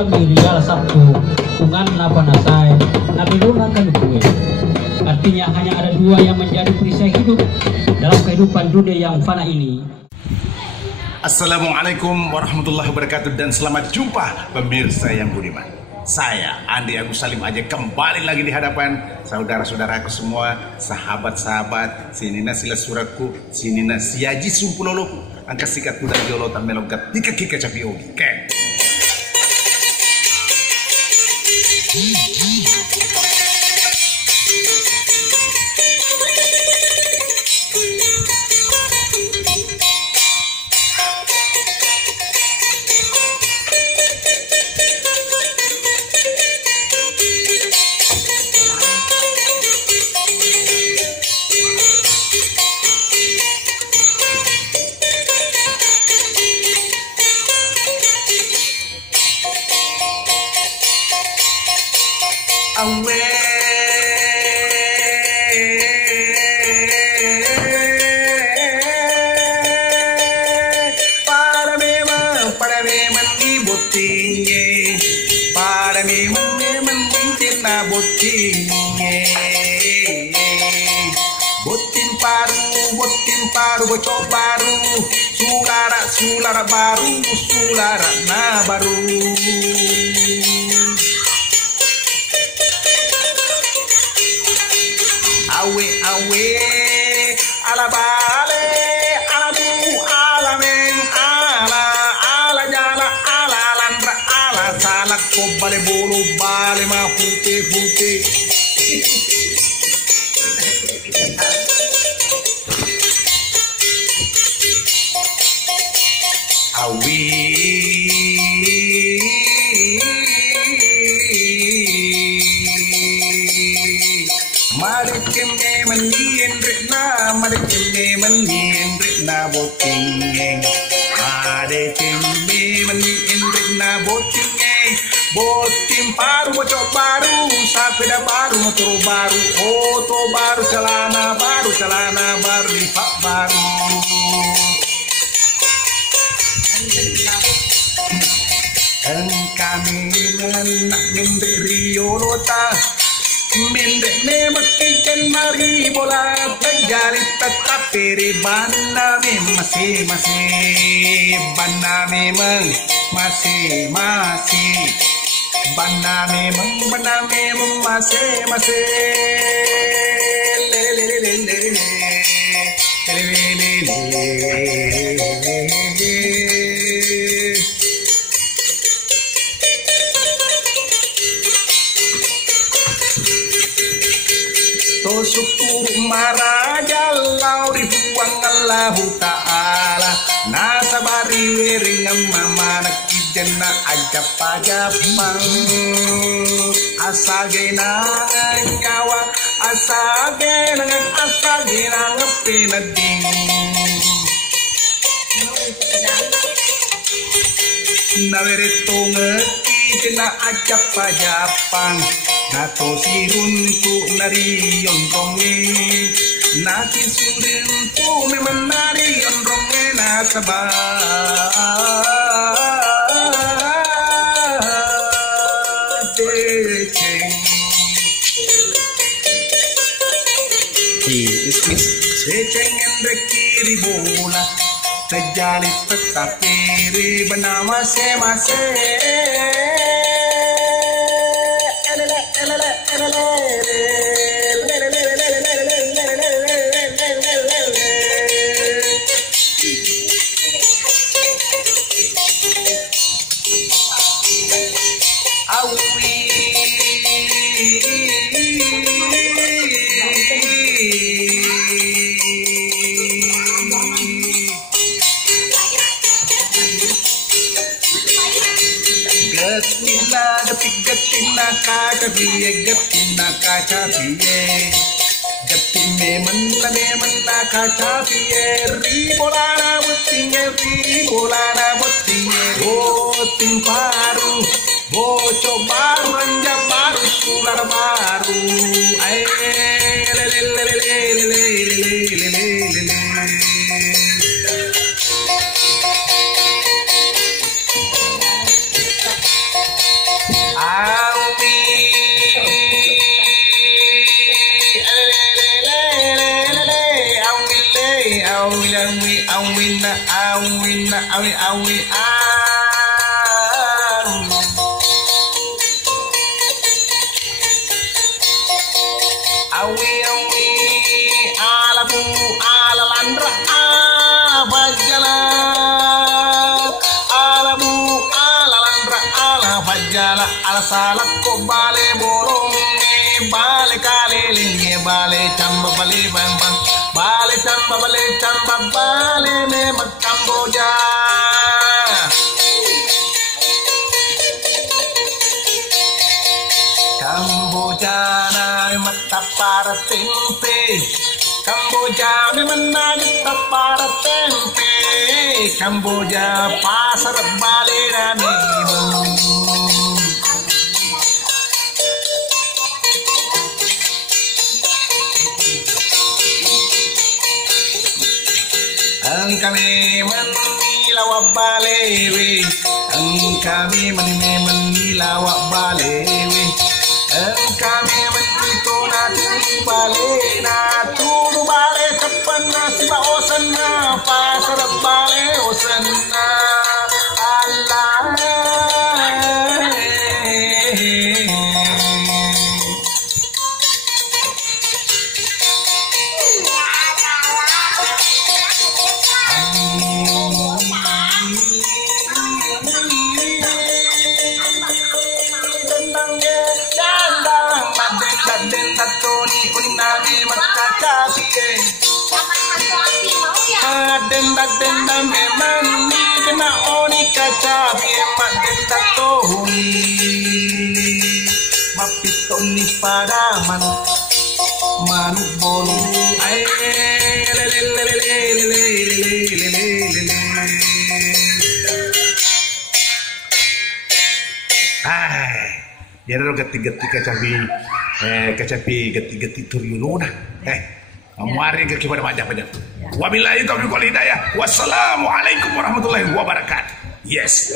Ula mirial Sabtu tungan napa nasai nabiluna kan gue. Artinya hanya ada dua yang menjadi perisai hidup dalam kehidupan dunia yang fana ini. Assalamualaikum warahmatullahi wabarakatuh dan selamat jumpa pemirsa yang budiman. Saya Andi Agus Salim aja kembali lagi di hadapan saudara-saudaraku semua, sahabat-sahabat, sinina sila suraku, sinina siaji sumpuloloku, angka sikat kuda jolotan melogat tika kika capi ogi. Awe para memang di botingnya, para memang di tina botingnya, boting paru bocok baru, sulara baru, sulara na baru. Awe ala bale ala bu ala men ala jala ala landra ala salak ko bale bolu bale ma pute awi Marikim meni na boting boting paru bocok baru sepeda baru motor baru foto baru celana baru lipat baru dan kami menak menderi Yorota mendek memang ikan mari bola terjadi tetap peri bana masih bana memang masih bana memang masih syukur marajalau dibuang Allah Ta'ala nasabari wering mama nakijana ajap-ajapang asagenangan nyawa asagenangan pinading nawerito ngekijana ajap-ajapang nato siruntu nariyon ronge nati suruntu memang nariyon ronge nasaba deceng seceng endre kiri bola terjadi tetap peri bernama semase Getina kaca biye getin memena kaca biye ribolana butinge boting paru bocok baru anja baru sular baru alabu alalandra abajala alabu alalandra alabajala alasalak ko bale bolong bale kalelinge bale chamba bale bambang bale chamba bale me makamboja Kamboja na mata para tempe Kamboja memang mata para tempe Kamboja pasar balera memang Ang kami manilaw balewe Ang kami manilaw balewe Ang kami manito natin bale na Turo bale kapan na si baosan na Pasarap bale osan na Allah Denda memang ni kena oni kaca memang denda tohuni mapito ni padaman manu bolu ay jadi lo gati-gati kacapi gati-gati turyuluna mari ke kepada wajah-wajah. Wabillahi taufiq wal hidayah. Wassalamualaikum warahmatullahi wabarakatuh. Yes.